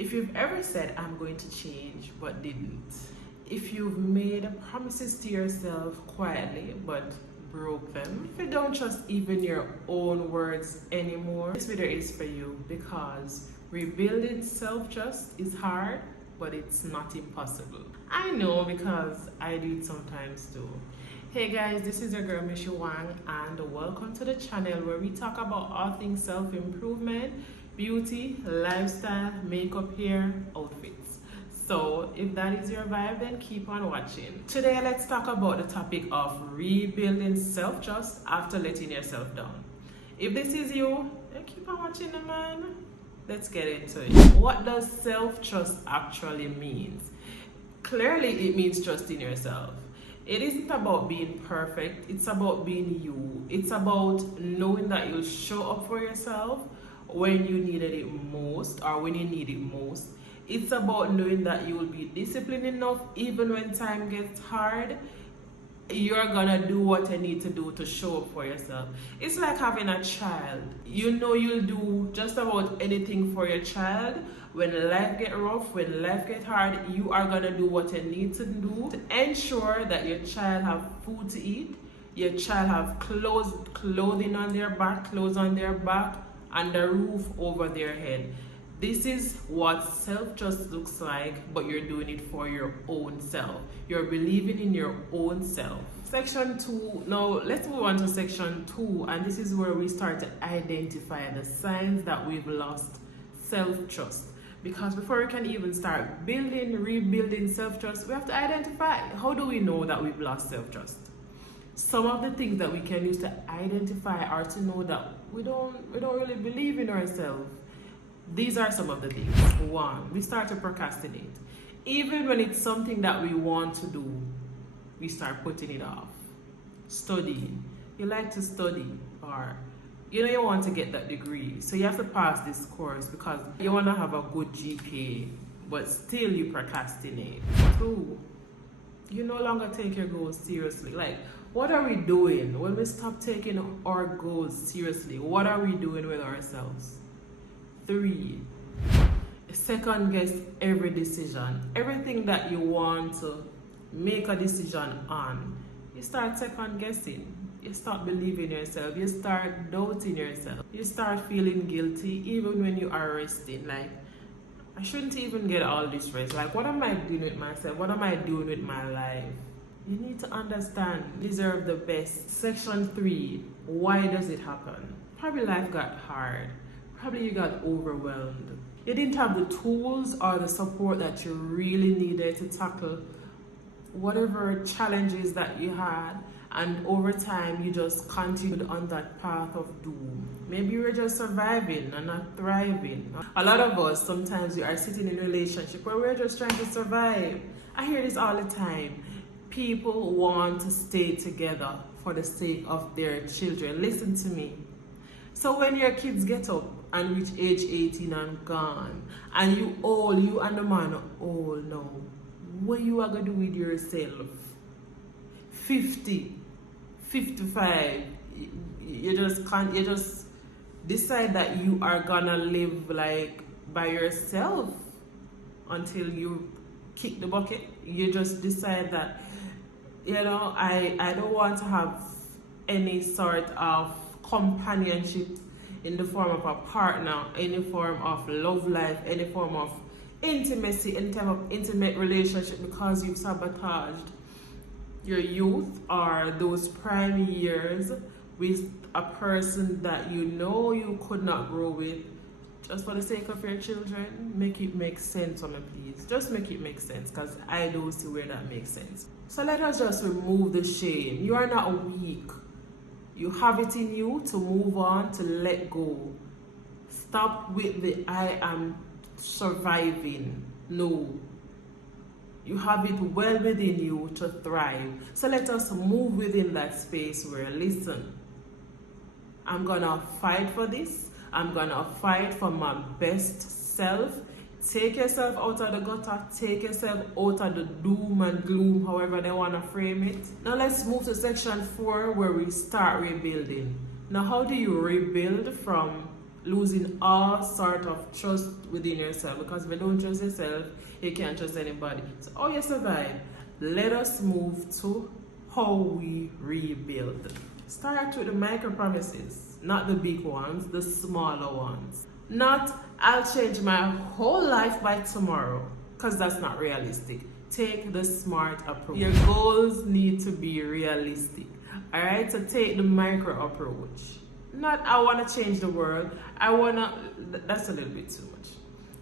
If you've ever said, I'm going to change, but didn't. If you've made promises to yourself quietly, but broke them. If you don't trust even your own words anymore, this video is for you, because rebuilding self-trust is hard, but it's not impossible. I know, because I do it sometimes too. Hey guys, this is your girl Mishi Wang, and welcome to the channel where we talk about all things self-improvement, beauty, lifestyle, makeup, hair, outfits. So if that is your vibe, then keep on watching. Today let's talk about the topic of rebuilding self-trust after letting yourself down. If this is you, then keep on watching, man. Let's get into it. What does self-trust actually mean? Clearly it means trusting yourself. It isn't about being perfect, it's about being you. It's about knowing that you'll show up for yourself when you needed it most, or when you need it most. It's about knowing that you will be disciplined enough even when time gets hard. You're gonna do what you need to do to show up for yourself. It's like having a child. You know you'll do just about anything for your child. When life get rough, when life get hard, you are gonna do what you need to do to ensure that your child have food to eat, your child have clothing on their back, clothes on their back, and a roof over their head. This is what self-trust looks like, but you're doing it for your own self. You're believing in your own self. Section 2, now let's move on to section 2, and this is where we start to identify the signs that we've lost self-trust. Because before we can even start rebuilding self-trust, we have to identify, how do we know that we've lost self-trust? Some of the things that we can use to identify are to know that we don't really believe in ourselves. These are some of the things. 1, we start to procrastinate. Even when it's something that we want to do, we start putting it off. Studying. You like to study, or you want to get that degree, so you have to pass this course because you want to have a good GPA, but still you procrastinate. 2, you no longer take your goals seriously. Like, what are we doing when we stop taking our goals seriously? What are we doing with ourselves? 3, second guess every decision. Everything that you want to make a decision on, you start second guessing. You start believing yourself. You start doubting yourself. You start feeling guilty even when you are resting. Like, I shouldn't even get all this rest. Like, what am I doing with myself? What am I doing with my life? You need to understand, you deserve the best. Section 3, why does it happen? Probably life got hard. Probably you got overwhelmed. You didn't have the tools or the support that you really needed to tackle whatever challenges that you had. And over time, you just continued on that path of doom. Maybe you were just surviving and not thriving. A lot of us, sometimes we are sitting in a relationship where we're just trying to survive. I hear this all the time. People want to stay together for the sake of their children. Listen to me. So when your kids get up and reach age 18 and gone, and you and the man are old now, what you are going to do with yourself? 50, 55, you just decide that you are gonna live like by yourself until you kick the bucket. You just decide that, I don't want to have any sort of companionship in the form of a partner, any form of love life, any form of intimacy, any type of intimate relationship, because you've sabotaged your youth or those prime years with a person that you could not grow with, just for the sake of your children. Make it make sense for me, please. Just make it make sense, because I don't see where that makes sense. So let us just remove the shame. You are not weak. You have it in you to move on, to let go. Stop with the I am surviving. No. You have it well within you to thrive. So let us move within that space where, listen, I'm gonna fight for this. I'm gonna fight for my best self. Take yourself out of the gutter. Take yourself out of the doom and gloom, however they wanna frame it. Now let's move to section 4, where we start rebuilding. Now, how do you rebuild from losing all sort of trust within yourself, because if you don't trust yourself, you can't trust anybody. So how you survive? Let us move to how we rebuild. Start with the micro promises, not the big ones, the smaller ones. Not, I'll change my whole life by tomorrow, because that's not realistic. Take the smart approach. Your goals need to be realistic. All right, so take the micro approach. Not, I want to change the world. That's a little bit too much.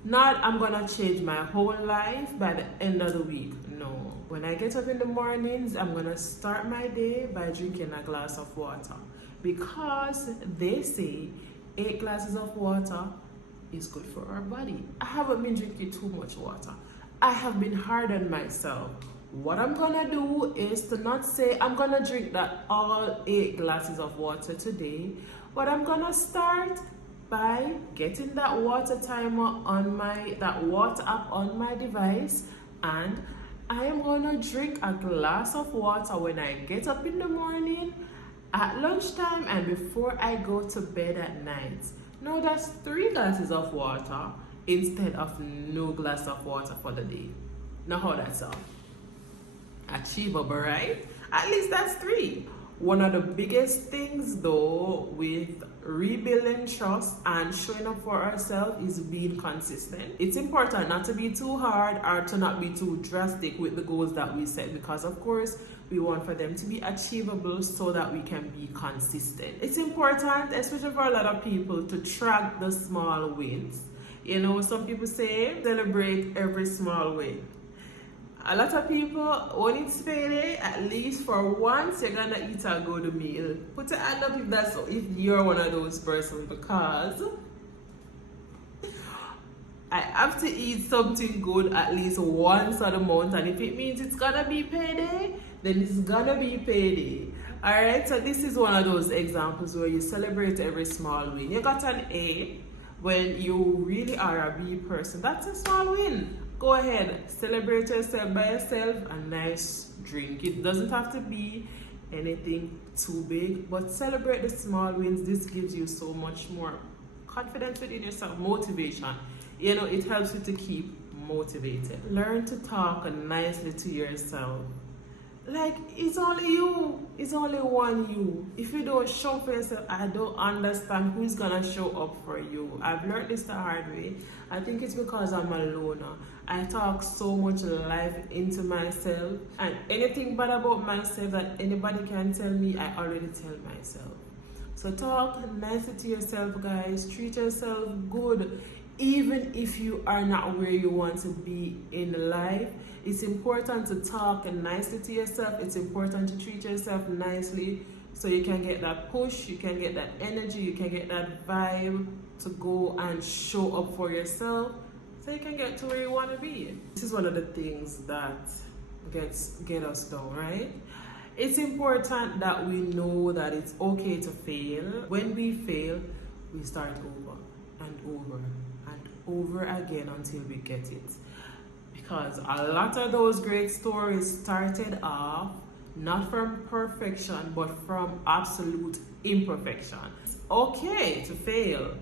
Not, I'm going to change my whole life by the end of the week. No. When I get up in the mornings, I'm going to start my day by drinking a glass of water. Because they say 8 glasses of water is good for our body. I haven't been drinking too much water. I have been hard on myself. What I'm gonna do is to not say I'm gonna drink that all 8 glasses of water today, but I'm gonna start by getting that water timer on that water app on my device, and I am gonna drink a glass of water when I get up in the morning, at lunchtime, and before I go to bed at night. Now that's 3 glasses of water instead of no glass of water for the day. Now how that sound? Achievable, right? At least that's 3. One of the biggest things though with rebuilding trust and showing up for ourselves is being consistent. It's important not to be too hard or to not be too drastic with the goals that we set, because of course we want for them to be achievable so that we can be consistent. It's important, especially for a lot of people, to track the small wins. You know, some people say celebrate every small win. A lot of people, when it's payday, at least for once, you're gonna eat a good meal. Put your hand up if you're one of those persons, because I have to eat something good at least once a month, and if it means it's gonna be payday, then it's gonna be payday. Alright, so this is one of those examples where you celebrate every small win. You got an A when you really are a B person. That's a small win. Go ahead, celebrate yourself by yourself, a nice drink. It doesn't have to be anything too big, but celebrate the small wins. This gives you so much more confidence within yourself, motivation. You know, it helps you to keep motivated. Learn to talk nicely to yourself. Like, it's only you. It's only one you. If you don't show for yourself, I don't understand who's gonna show up for you. I've learned this the hard way. I think it's because I'm a loner. I talk so much life into myself, and anything bad about myself that anybody can tell me, I already tell myself. So talk nicely to yourself, guys. Treat yourself good. Even if you are not where you want to be in life, it's important to talk nicely to yourself. It's important to treat yourself nicely so you can get that push, you can get that energy, you can get that vibe to go and show up for yourself so you can get to where you want to be. This is one of the things that get us down, right? It's important that we know that it's okay to fail. When we fail, we start over and over and over again until we get it. Because a lot of those great stories started off not from perfection, but from absolute imperfection. It's okay to fail,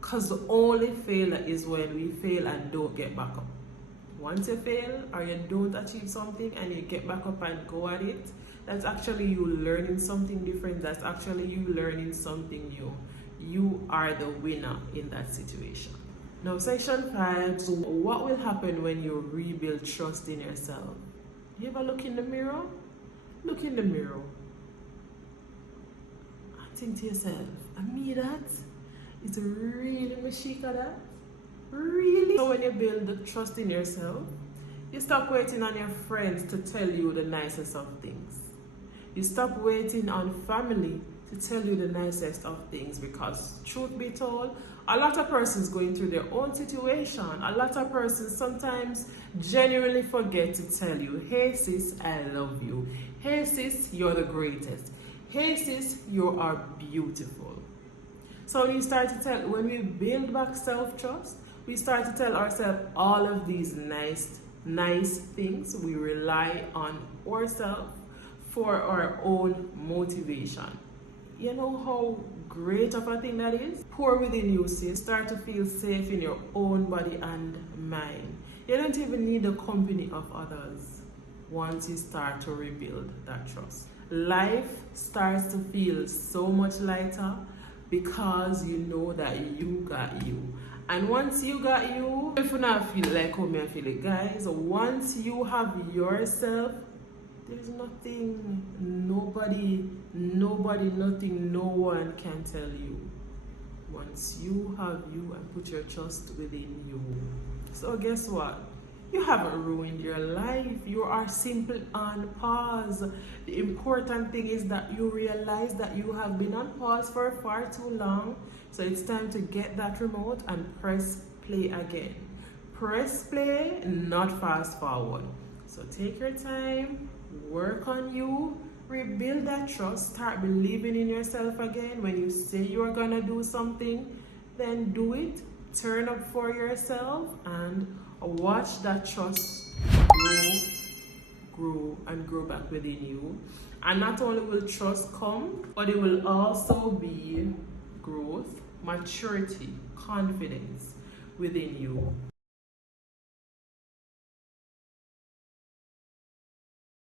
because the only failure is when we fail and don't get back up. Once you fail or you don't achieve something and you get back up and go at it, that's actually you learning something different. That's actually you learning something new. You are the winner in that situation. Now, section 5, so what will happen when you rebuild trust in yourself? You ever look in the mirror? Look in the mirror and think to yourself, I mean that? It's really Mashika that? Really? So when you build the trust in yourself, you stop waiting on your friends to tell you the nicest of things. You stop waiting on family to tell you the nicest of things, because truth be told, a lot of persons going through their own situation, a lot of persons sometimes genuinely forget to tell you, hey sis, I love you. Hey sis, you're the greatest. Hey sis, you are beautiful. So when we build back self-trust, we start to tell ourselves all of these nice things. We rely on ourselves for our own motivation. You know how great of a thing that is? Pour within you, sis. Start to feel safe in your own body and mind. You don't even need the company of others once you start to rebuild that trust. Life starts to feel so much lighter because you know that you got you. And once you got you, if you not feel like how me I feel it, guys, once you have yourself, there's nothing, nobody, nothing, no one can tell you. Once you have you and put your trust within you. So guess what? You haven't ruined your life. You are simply on pause. The important thing is that you realize that you have been on pause for far too long. So it's time to get that remote and press play again. Press play, not fast forward. So take your time, work on you, rebuild that trust, start believing in yourself again. When you say you're gonna do something, then do it. Turn up for yourself and watch that trust grow back within you. And not only will trust come, but it will also be growth, maturity, confidence within you.